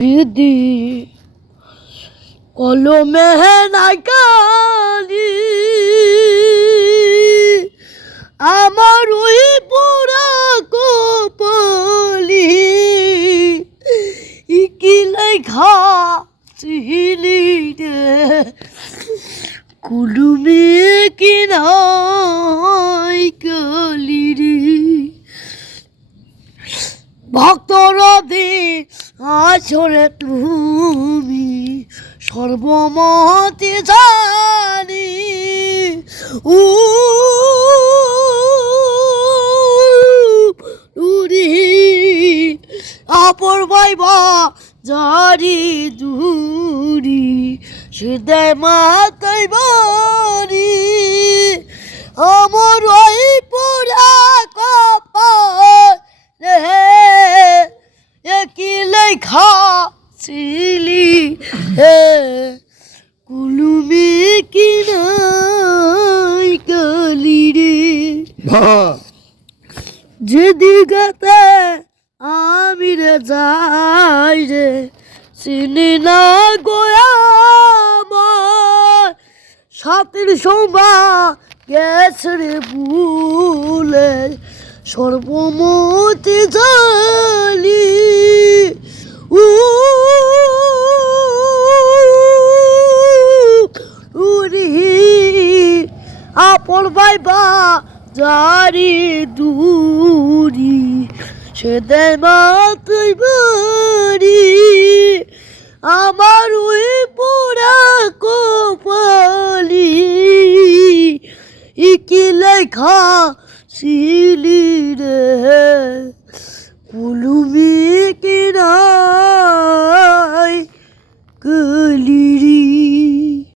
দিদি কলমে নাইকালি আমার ওই পোড়া কপালি ইকি লেখা চিলি রে কুলুমি কিনাই কালি রে ভক্তরদে আসরে তুমি সর্বমতে জানি উরি আপর বাইবা জারি দুরি হৃদয় মাতাই বাড়ি আমার ওই পোড়া কপাল রে একই লেখা ছিলি হে কুলুমি কিনাই কালি রে যেদিকে আমি রে যাই রে চিনি না গোয়ামার সাথের শোভা গেছে রে ভুলে সর্বমতি জালি উরি আপন বাইবা জারি দুরি সে দেয় মাতাই বাড়ি আমার ওই পোড়া কপালি ইকি লেখা ছিলি রে কুলুমি কিনাই কালি রে।